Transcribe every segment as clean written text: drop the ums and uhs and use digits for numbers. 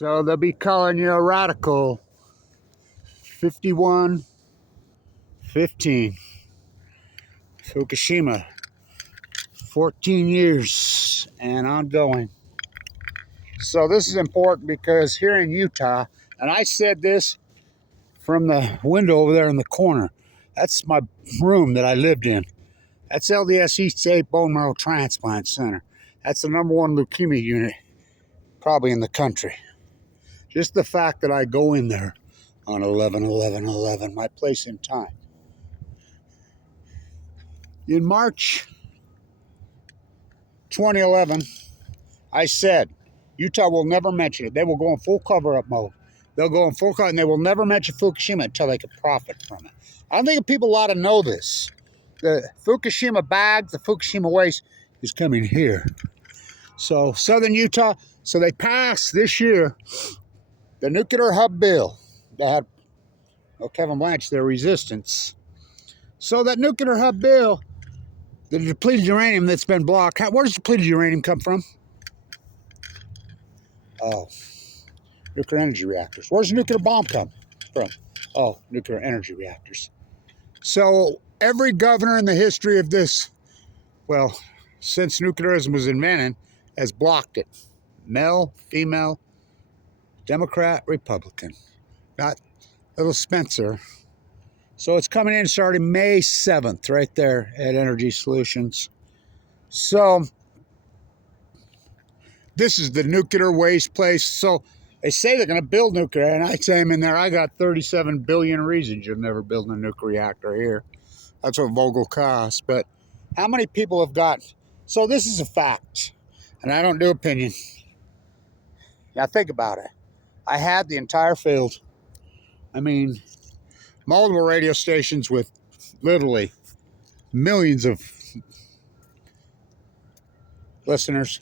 So they'll be calling you a radical. 5115. Fukushima. 14 years and ongoing. So this is important because here in Utah, and I said this from the window over there in the corner. That's my room that I lived in. That's LDS East 8 Bone Marrow Transplant Center. That's the #1 leukemia unit probably in the country. Just the fact that I go in there on 11/11/11, my place in time. In March 2011, I said, Utah will never mention it. They will go in full cover-up mode. They'll go in full cover, and they will never mention Fukushima until they can profit from it. I don't think people ought to know this. The Fukushima bag, the Fukushima waste is coming here. So southern Utah, so they passed this year the nuclear hub bill. They had Kevin Blanch, their resistance. So that nuclear hub bill, the depleted uranium that's been blocked, where does depleted uranium come from? Oh, nuclear energy reactors. Where's the nuclear bomb come from? Oh, nuclear energy reactors. So every governor in the history of this, well, since nuclearism was invented, has blocked it. Male, female, Democrat, Republican. Not little Spencer. So it's coming in starting May 7th right there at Energy Solutions. So this is the nuclear waste place. So they say they're going to build nuclear, and I say I'm in there. I got 37 billion reasons you'll never build a nuclear reactor here. That's what Vogel costs. But how many people have got... So this is a fact, and I don't do opinion. Now think about it. I had the entire field. I mean, multiple radio stations with literally millions of listeners,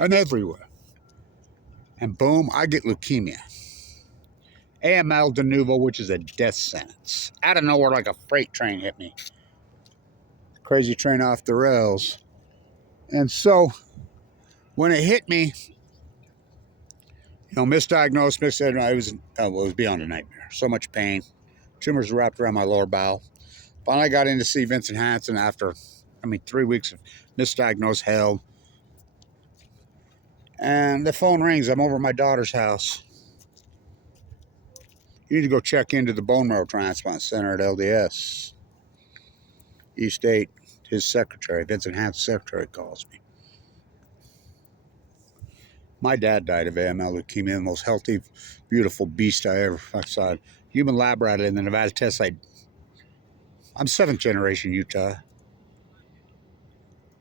and everywhere. And boom, I get leukemia. AML de novo, which is a death sentence. Out of nowhere, like a freight train hit me. Crazy train off the rails. And so, when it hit me, misdiagnosed, it was beyond a nightmare. So much pain. Tumors wrapped around my lower bowel. Finally got in to see Vincent Hansen after, 3 weeks of misdiagnosed hell. And the phone rings. I'm over at my daughter's house. You need to go check into the Bone Marrow Transplant Center at LDS East 8. His secretary, Vincent Hansen's secretary, calls me. My dad died of AML leukemia, the most healthy, beautiful beast I ever saw. Human lab rat in the Nevada test site. I'm 7th generation Utah.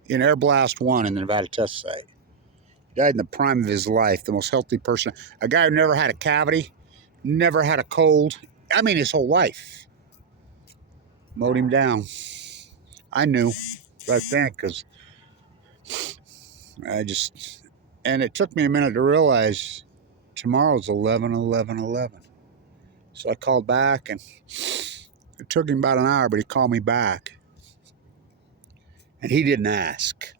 In Air Blast 1 in the Nevada test site. He died in the prime of his life, the most healthy person. A guy who never had a cavity, never had a cold. His whole life. Mowed him down. I knew right then because and it took me a minute to realize tomorrow's 11/11/11. So I called back, and it took him about an hour, but he called me back. And he didn't ask,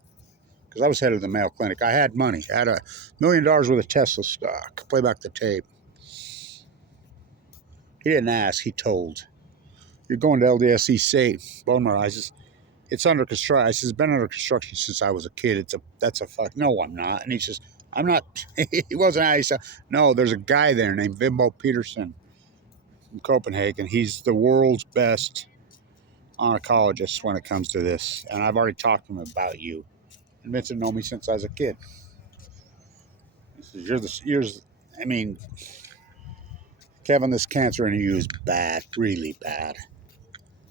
because I was head of the Mayo Clinic. I had money. I had $1 million worth of Tesla stock. Play back the tape. He didn't ask. He told. You're going to LDSC State, Bone Marrow. I says, it's under construction. I says, it's been under construction since I was a kid. No, I'm not. And he says, I'm not. He wasn't out. He said, no, there's a guy there named Vimbo Peterson from Copenhagen. He's the world's best oncologist when it comes to this. And I've already talked to him about you. And Vincent known me since I was a kid. He says, Kevin, this cancer in you is bad, really bad.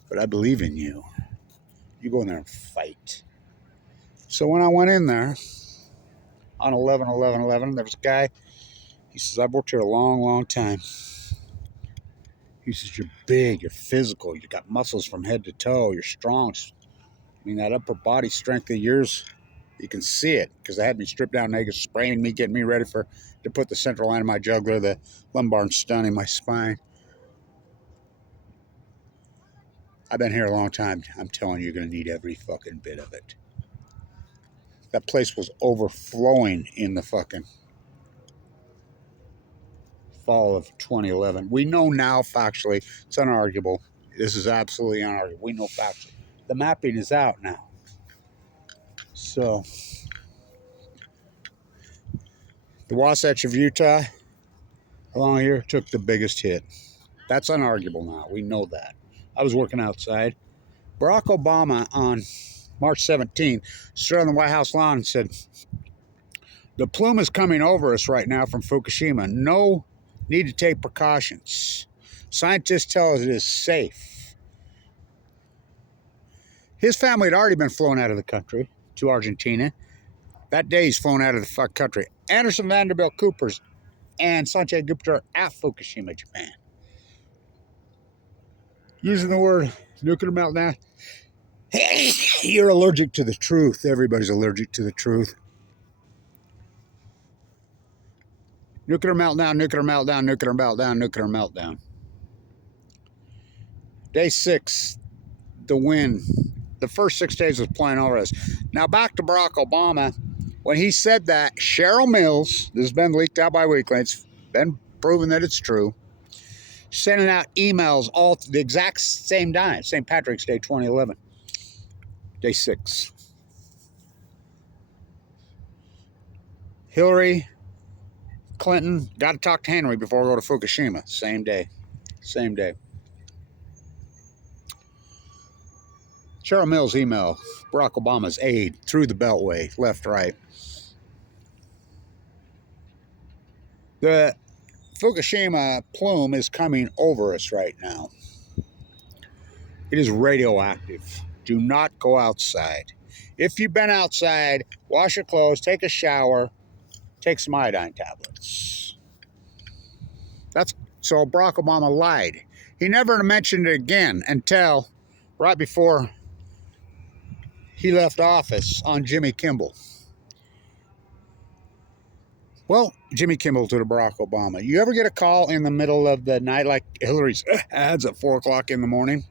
But I believe in you. You go in there and fight. So when I went in there on 11/11/11, there was a guy. He says, I've worked here a long, long time. He says, you're big, you're physical, you got muscles from head to toe, you're strong. That upper body strength of yours, you can see it, because they had me stripped down naked, spraying me, getting me ready to put the central line of my jugular, the lumbar and stun in my spine. I've been here a long time. I'm telling you, you're going to need every fucking bit of it. That place was overflowing in the fucking fall of 2011. We know now factually, it's unarguable. This is absolutely unarguable. We know factually. The mapping is out now. So, the Wasatch of Utah along here took the biggest hit. That's unarguable now. We know that. I was working outside. Barack Obama on March 17th stood on the White House lawn and said, "The plume is coming over us right now from Fukushima. No need to take precautions. Scientists tell us it is safe." His family had already been flown out of the country to Argentina. That day he's flown out of the country. Anderson Vanderbilt Coopers and Sanjay Gupta are at Fukushima, Japan. Using the word nuclear meltdown. You're allergic to the truth. Everybody's allergic to the truth. Nuclear meltdown, nuclear meltdown, nuclear meltdown, nuclear meltdown. Day 6, the wind. The first 6 days was playing over us. Now back to Barack Obama. When he said that, Cheryl Mills, this has been leaked out by Weekly, it's been proven that it's true, sending out emails all the exact same time, St. Patrick's Day 2011. Day 6. Hillary Clinton, got to talk to Henry before we go to Fukushima. Same day. Same day. Cheryl Mills email, Barack Obama's aide, through the Beltway, left, right. The Fukushima plume is coming over us right now. It is radioactive. Do not go outside. If you've been outside, wash your clothes, take a shower, take some iodine tablets. So Barack Obama lied. He never mentioned it again until right before he left office on Jimmy Kimmel. Well, Jimmy Kimmel to the Barack Obama. You ever get a call in the middle of the night like Hillary's ads at 4 o'clock in the morning?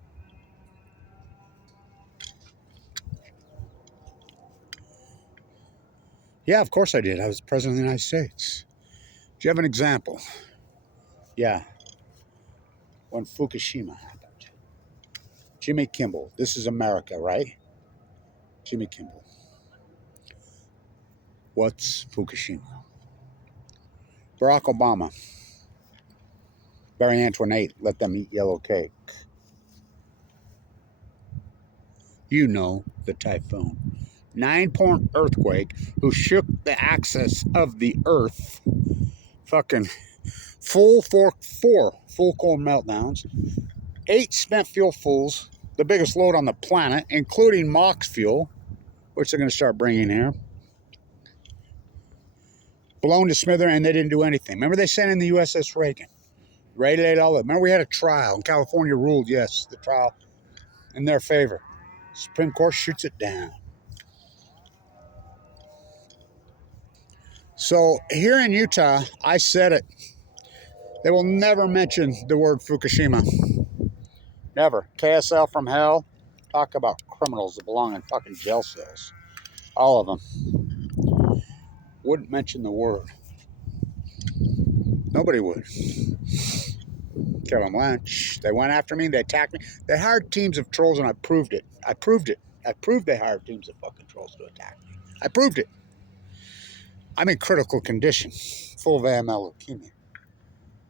Yeah, of course I did. I was president of the United States. Do you have an example? Yeah. When Fukushima happened. Jimmy Kimmel. This is America, right? Jimmy Kimmel. What's Fukushima? Barack Obama. Barry Antoinette, let them eat yellow cake. You know, the typhoon. 9-point earthquake who shook the axis of the earth. Fucking four full core meltdowns. 8 spent fuel fulls, the biggest load on the planet, including MOX fuel, which they're going to start bringing here. Blown to smithereens, and they didn't do anything. Remember they sent in the USS Reagan. Radiated all of it. Remember we had a trial, and California ruled, yes, the trial in their favor. Supreme Court shoots it down. So here in Utah, I said it. They will never mention the word Fukushima. Never. KSL from hell. Talk about criminals that belong in fucking jail cells. All of them. Wouldn't mention the word. Nobody would. Kevin Blanch. They went after me. They attacked me. They hired teams of trolls, and I proved it. I proved it. I proved they hired teams of fucking trolls to attack me. I proved it. I'm in critical condition. Full of AML leukemia.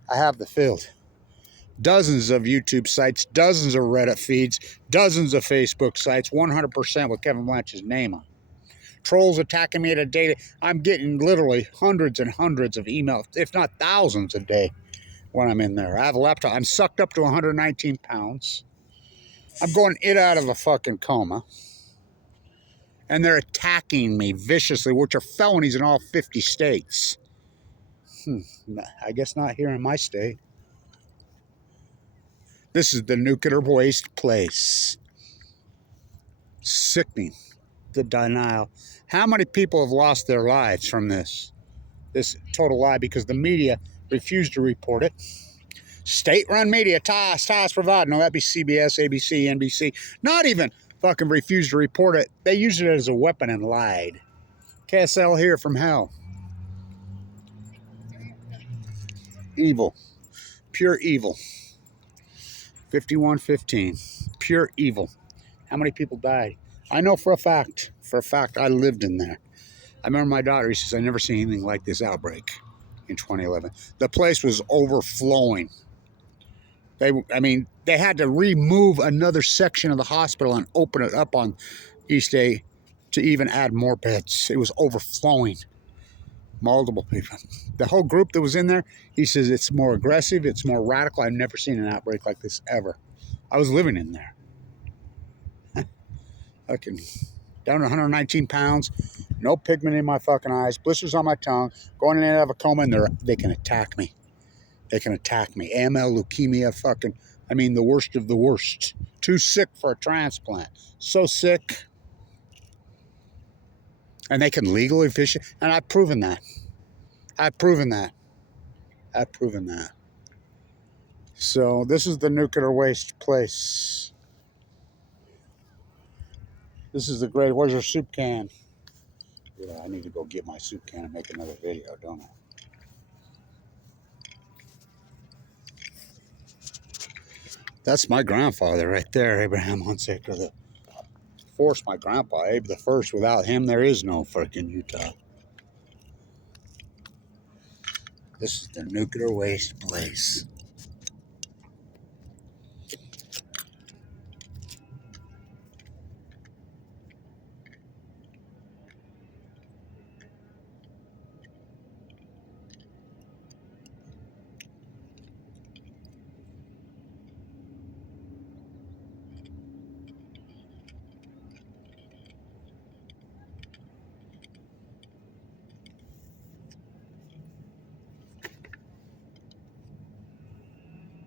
I have the field. Dozens of YouTube sites, dozens of Reddit feeds, dozens of Facebook sites, 100% with Kevin Blanch's name on. Trolls attacking me at a day. I'm getting literally hundreds and hundreds of emails, if not thousands a day when I'm in there. I have a laptop. I'm sucked up to 119 pounds. I'm going out of a fucking coma. And they're attacking me viciously, which are felonies in all 50 states. I guess not here in my state. This is the nuclear waste place. Sickening. The denial. How many people have lost their lives from this? This total lie because the media refused to report it. State-run media, TAS provide. No, that'd be CBS, ABC, NBC. Not even fucking refused to report it. They used it as a weapon and lied. KSL here from hell. Evil. Pure evil. 5115. Pure evil. How many people died? I know for a fact. For a fact, I lived in there. I remember my daughter, she says, I never seen anything like this outbreak in 2011. The place was overflowing. They had to remove another section of the hospital and open it up on East Day to even add more beds. It was overflowing. Multiple people. The whole group that was in there, he says it's more aggressive, it's more radical. I've never seen an outbreak like this ever. I was living in there. Fucking down to 119 pounds, no pigment in my fucking eyes, blisters on my tongue, going in and out of a coma, and they can attack me. They can attack me. AML, leukemia, fucking, the worst of the worst. Too sick for a transplant. So sick. And they can legally fish it. And I've proven that. I've proven that. So this is the nuclear waste place. This is the great, where's your soup can? Yeah, I need to go get my soup can and make another video, don't I? That's my grandfather right there, Abraham Hunsaker, the fourth, my grandpa, Abe the First. Without him, there is no freaking Utah. This is the nuclear waste place.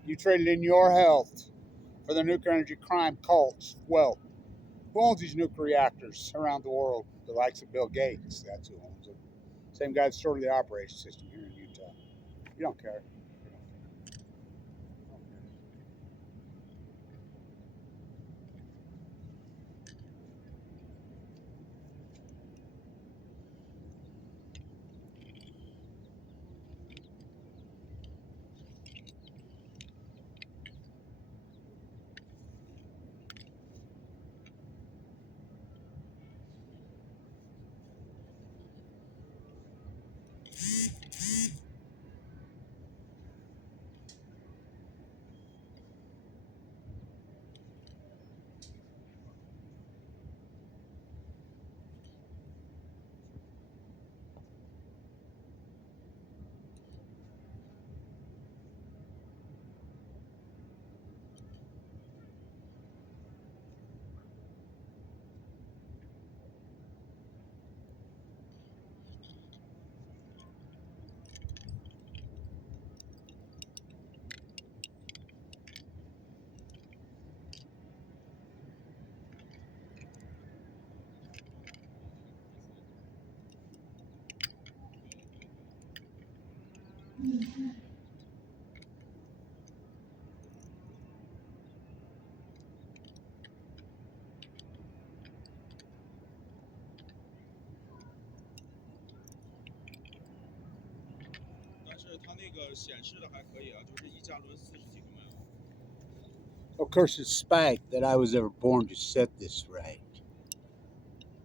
You traded in your health for the nuclear energy crime cult's wealth. Who owns these nuclear reactors around the world? The likes of Bill Gates. That's who owns them. Same guy that started the operation system here in Utah. You don't care. Of course, it's spite that I was ever born to set this right.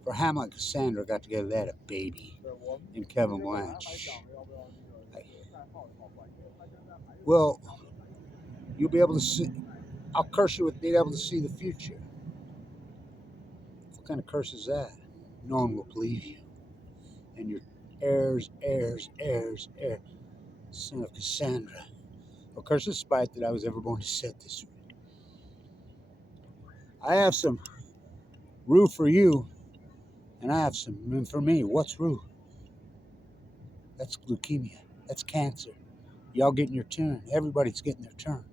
For Hamlet and Cassandra got together, they had a baby in Kevin Blanch. Well, you'll be able to see, I'll curse you with being able to see the future. What kind of curse is that? No one will believe you. And your heirs, son of Cassandra. Of course, it's spite that I was ever born to set this right. I have some rue for you, and I have some for me. What's rue? That's leukemia. That's cancer. Y'all getting your turn. Everybody's getting their turn.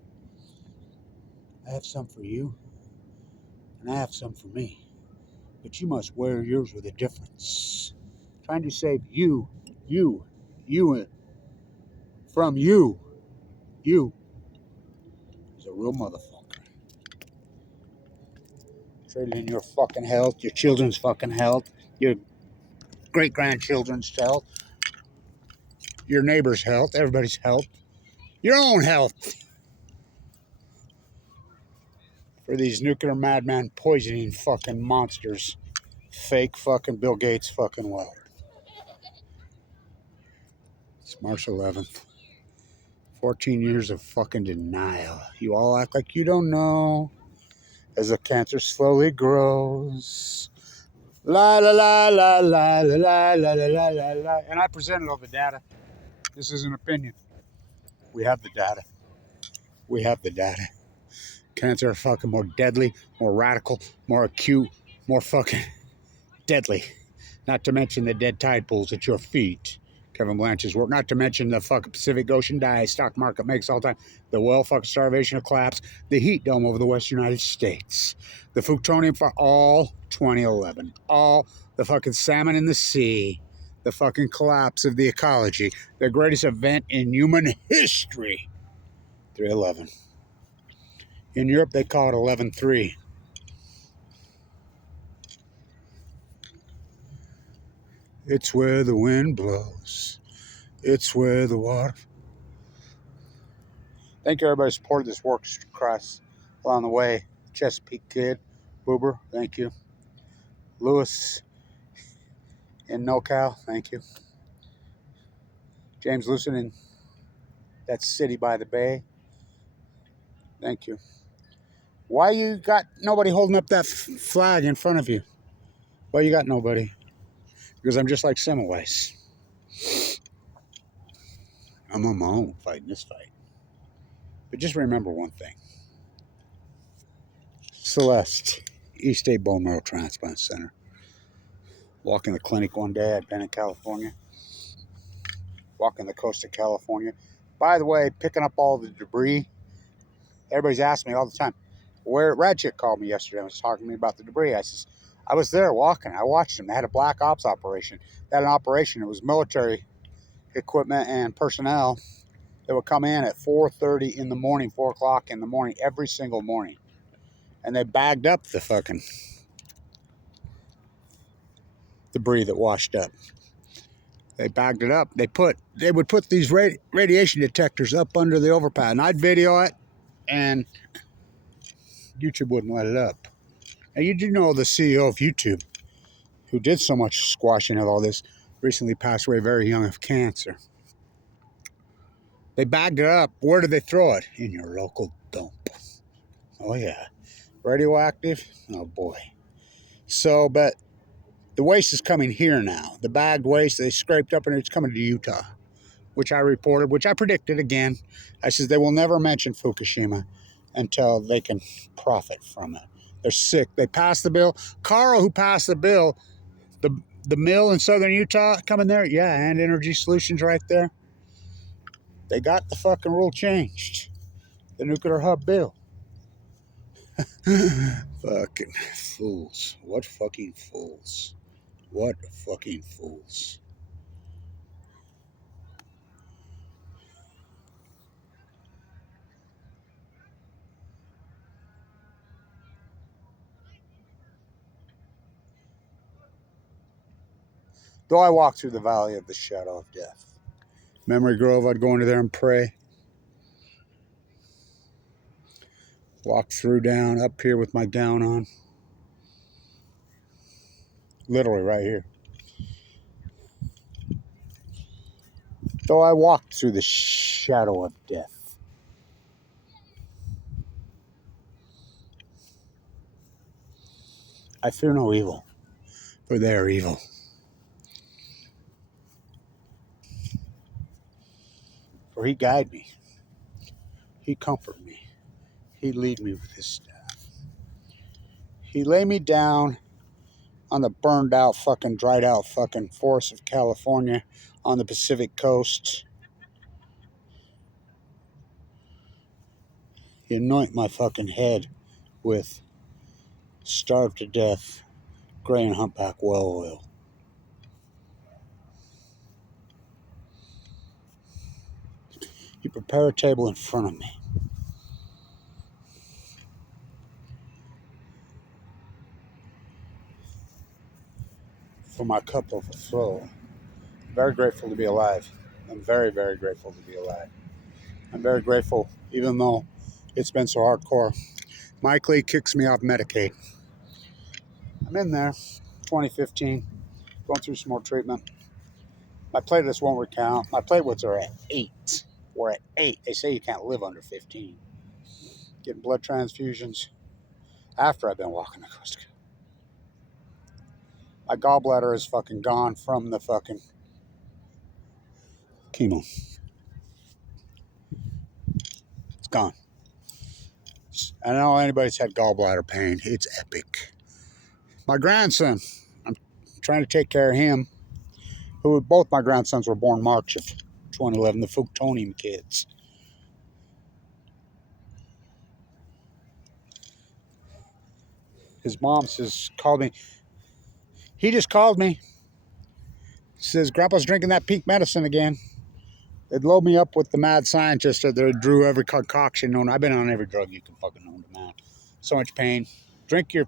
I have some for you, and I have some for me. But you must wear yours with a difference. Trying to save you from you. You is a real motherfucker. Trading in your fucking health, your children's fucking health, your great-grandchildren's health, your neighbor's health, everybody's health. Your own health. For these nuclear madman poisoning fucking monsters. Fake fucking Bill Gates fucking well. It's March 11th. 14 years of fucking denial. You all act like you don't know. As the cancer slowly grows. La la la la la la la la la la la. And I presented all the data. This is an opinion. We have the data. We have the data. Cancer is fucking more deadly, more radical, more acute, more fucking deadly. Not to mention the dead tide pools at your feet. Kevin Blanch's work. Not to mention the fucking Pacific Ocean dies, stock market makes all the time. The well fucking starvation of collapse. The heat dome over the western United States. The plutonium for all 2011. All the fucking salmon in the sea. The fucking collapse of the ecology. The greatest event in human history. 3/11. In Europe, they call it 11/3. It's where the wind blows. It's where the water. Thank you, everybody, who supported this work across along the way. Chesapeake Kid, Boober, thank you. Lewis in NoCal, thank you. James Lucen in that city by the bay, thank you. Why you got nobody holding up that flag in front of you? Why you got nobody? Because I'm just like Semmelweis. I'm on my own fighting this fight. But just remember one thing. Celeste, East State Bone Marrow Transplant Center. Walking the clinic one day, I'd been in California. Walking the coast of California. By the way, picking up all the debris. Everybody's asking me all the time, where Ratchet called me yesterday and was talking to me about the debris. I says, I was there walking. I watched them. They had a black ops operation. They had an operation. It was military equipment and personnel that would come in at 4:30 in the morning, 4 o'clock in the morning, every single morning. And they bagged up the fucking debris that washed up. They bagged it up. They would put these radiation detectors up under the overpass, and I'd video it, and YouTube wouldn't let it up. And you do know the CEO of YouTube, who did so much squashing of all this, recently passed away very young of cancer. They bagged it up. Where did they throw it? In your local dump. Oh yeah. Radioactive? Oh boy. So, but the waste is coming here now. The bagged waste they scraped up, and it's coming to Utah, which I reported, which I predicted again. I said they will never mention Fukushima until they can profit from it. They're sick. They passed the bill. Carl, who passed the bill, the mill in southern Utah coming there, yeah, and Energy Solutions right there. They got the fucking rule changed. The nuclear hub bill. Fucking fools. What fucking fools. What fucking fools. Though I walk through the valley of the shadow of death. Memory Grove, I'd go into there and pray. Walk through down, up here with my gown on. Literally right here. Though I walked through the shadow of death. I fear no evil, for they are evil. For he guide me. He comfort me. He lead me with his staff. He lay me down on the burned out, fucking dried out fucking forests of California on the Pacific coast. He anoint my fucking head with starved to death gray and humpback well oil. You prepare a table in front of me. For my cup overflow. Very grateful to be alive. I'm very, very grateful to be alive. I'm very grateful, even though it's been so hardcore. Mike Lee kicks me off Medicaid. I'm in there, 2015, going through some more treatment. My platelets won't recount. My platelets are at 8. We're at 8. They say you can't live under 15. Getting blood transfusions after I've been walking the coast. My gallbladder is fucking gone from the fucking chemo. It's gone. I don't know anybody's had gallbladder pain. It's epic. My grandson, I'm trying to take care of him. Both my grandsons were born March of 2011, the FUKUSHIMA kids. His mom called me. He just called me. Says, Grandpa's drinking that peak medicine again. They'd load me up with the mad scientist that drew every concoction known. I've been on every drug you can fucking known to man. So much pain. Drink your...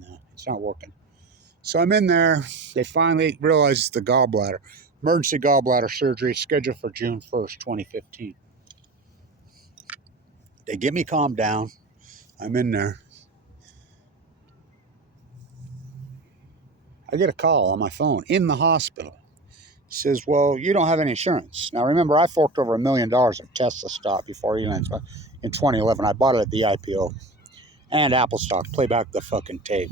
No, it's not working. So I'm in there. They finally realized it's the gallbladder. Emergency gallbladder surgery scheduled for June 1st, 2015. They get me calmed down. I'm in there. I get a call on my phone in the hospital. It says, well, you don't have any insurance. Now, remember, I forked over $1 million of Tesla stock before in 2011. I bought it at the IPO. And Apple stock. Play back the fucking tape.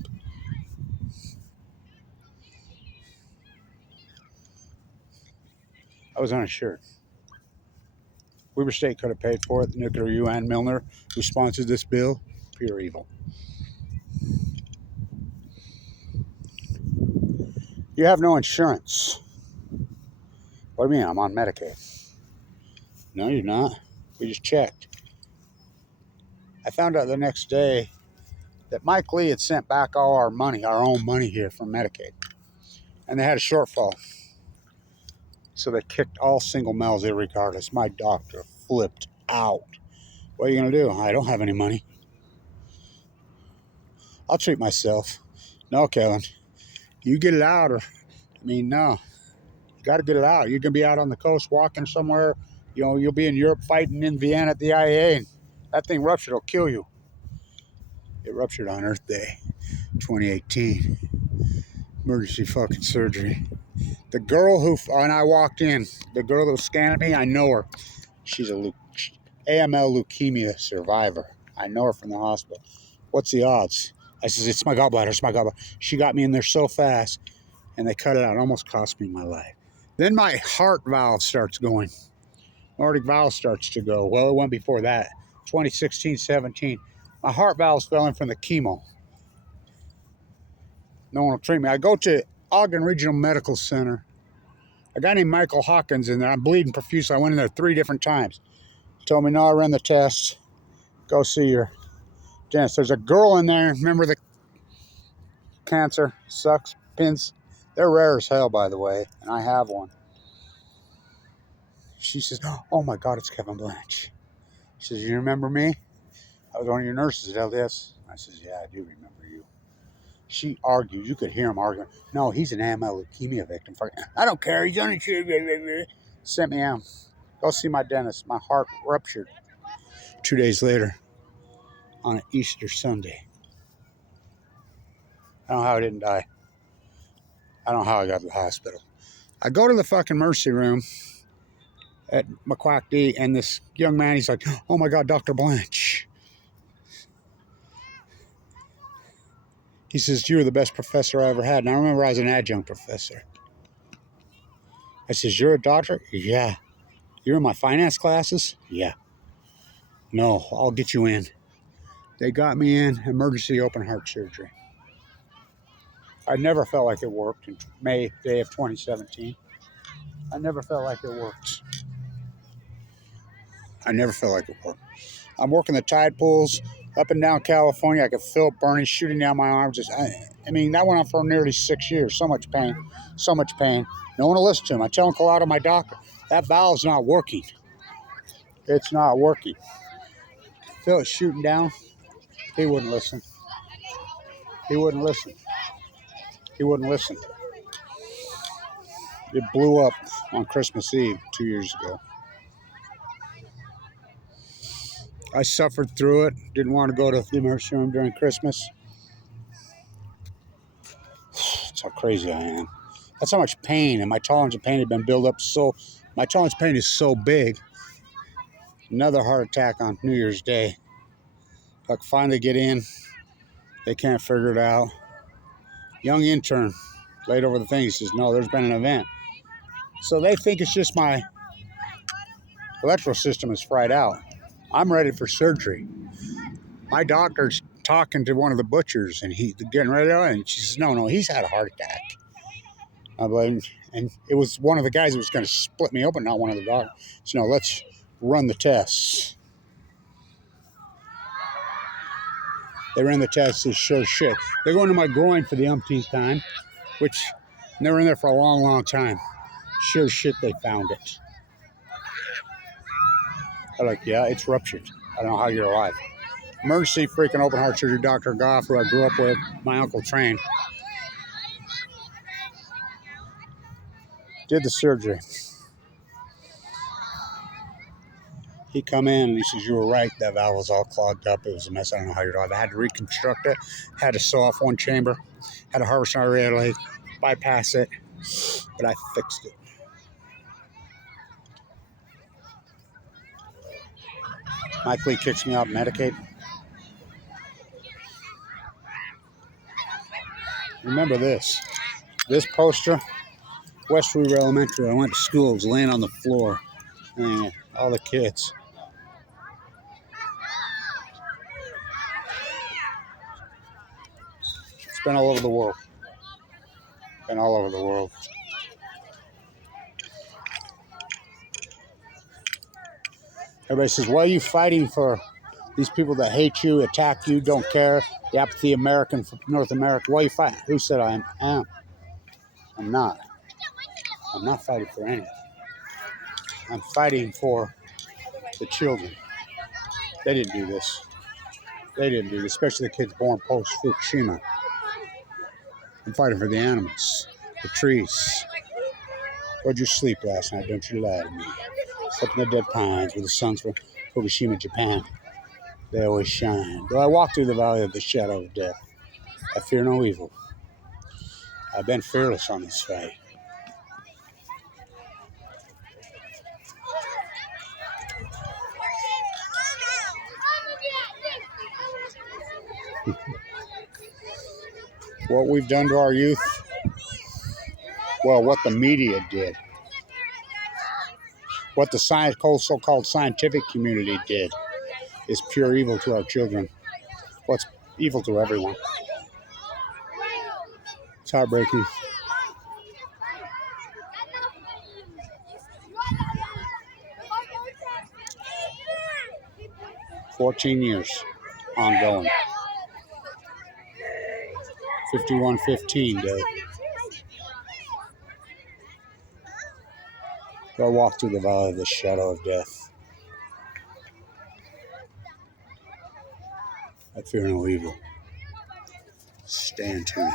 I was uninsured. Weber State could have paid for it. The nuclear UN Milner, who sponsored this bill, pure evil. You have no insurance. What do you mean? I'm on Medicaid. No, you're not. We just checked. I found out the next day that Mike Lee had sent back all our money, our own money here from Medicaid. And they had a shortfall. So they kicked all single males irregardless. My doctor flipped out. What are you going to do? I don't have any money. I'll treat myself. No, Kevin. You get it out or... no. You got to get it out. You're going to be out on the coast walking somewhere. You know, you'll be in Europe fighting in Vienna at the IAA. And that thing ruptured. It'll kill you. It ruptured on Earth Day, 2018. Emergency fucking surgery. The girl when I walked in, the girl that was scanning me, I know her. She's a AML leukemia survivor. I know her from the hospital. What's the odds? I says, it's my gallbladder, it's my gallbladder. She got me in there so fast, and they cut it out. It almost cost me my life. Then my heart valve starts going. Aortic valve starts to go. Well, it went before that. 2016, 17. My heart valve's failing from the chemo. No one will treat me. I go to Ogden Regional Medical Center. A guy named Michael Hawkins in there. I'm bleeding profusely. I went in there 3 different times. Told me, no, I ran the test. Go see your dentist. There's a girl in there. Remember the cancer? Sucks. Pins. They're rare as hell, by the way. And I have one. She says, oh my God, it's Kevin Blanch. She says, you remember me? I was one of your nurses at LDS. I says, yeah, I do remember you. She argued. You could hear him arguing. No, he's an AML leukemia victim. I don't care. He's uninsured. Sent me out. Go see my dentist. My heart ruptured 2 days later on an Easter Sunday. I don't know how I didn't die. I don't know how I got to the hospital. I go to the fucking emergency room at McQuack-D, and this young man, he's like, oh my God, Dr. Blanch. He says, you were the best professor I ever had. And I remember I was an adjunct professor. I says, you're a doctor? Yeah. You're in my finance classes? Yeah. No, I'll get you in. They got me in emergency open heart surgery. I never felt like it worked in May day of 2017. I never felt like it worked. I never felt like it worked. I'm working the tide pools up and down California. I could feel it burning, shooting down my arms. I mean, that went on for nearly 6 years. So much pain. So much pain. No one will listen to him. I tell Uncle Otto, my doctor, that valve's not working. It's not working. Feel it shooting down. He wouldn't listen. He wouldn't listen. He wouldn't listen. It blew up on Christmas Eve 2 years ago. I suffered through it. Didn't want to go to the emergency room during Christmas. That's how crazy I am. That's how much pain, and my tolerance of pain had been built up so... My tolerance of pain is so big. Another heart attack on New Year's Day. I finally get in. They can't figure it out. Young intern laid over the thing. He says, no, there's been an event. So they think it's just my electrical system is fried out. I'm ready for surgery. My doctor's talking to one of the butchers, and he's getting ready to, and she says, no, he's had a heart attack. And it was one of the guys that was going to split me open, not one of the doctors. So, no, let's run the tests. They ran the tests as sure shit. They're going to my groin for the umpteenth time, which they were in there for a long, long time. Sure shit, they found it. They're like, yeah, it's ruptured. I don't know how you're alive. Emergency freaking open heart surgery, Dr. Goff, who I grew up with, my uncle trained, did the surgery. He come in and he says, you were right, that valve was all clogged up. It was a mess. I don't know how you're alive. I had to reconstruct it, had to sew off one chamber, had to harvest an artery, bypass it, but I fixed it. Mike Lee kicks me off Medicaid. Remember this poster, West River Elementary. I went to school, it was laying on the floor. And all the kids. It's been all over the world. Been all over the world. Everybody says, why are you fighting for these people that hate you, attack you, don't care, the apathy American for North America? Why are you fighting? Who said I am? I'm not. I'm not fighting for anything. I'm fighting for the children. They didn't do this. They didn't do this, especially the kids born post-Fukushima. I'm fighting for the animals, the trees. Where'd you sleep last night? Don't you lie to me. Slept in the dead pines with the suns from FUKUSHIMA Japan. They always shine. Though I walk through the valley of the shadow of death, I fear no evil. I've been fearless on this fight. What we've done to our youth, well, what the media did, what the so-called scientific community did, is pure evil to our children. What's evil to everyone. It's heartbreaking. "14 years ongoing. 5115 day. I walk through the valley of the shadow of death. I fear no evil. Stay in tune."